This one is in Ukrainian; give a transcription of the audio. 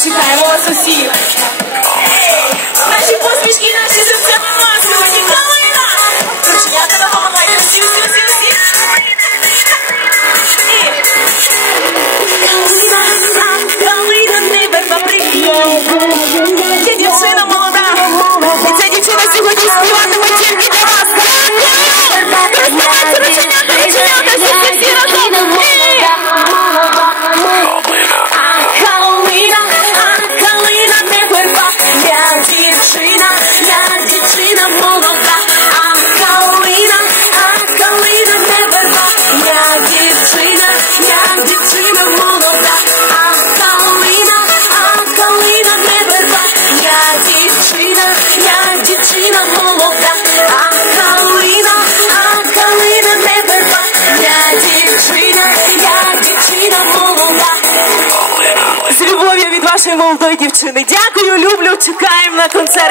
чекаємо вас усіх. Наші посмішки, наші серця, сьогодні Калина. Рученята допомагайте всі. Калина, не верба прикрій. Це дівчина молода. І ця дівчина сьогодні співатиме тільки для вас. Розбивайте рученята, всі разом. З любов'ю від вашої молодої дівчини. Дякую, люблю, чекаємо на концерт.